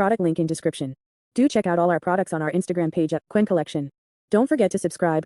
product link in description. Do check out all our products on our Instagram page at Quen Collection. Don't forget to subscribe.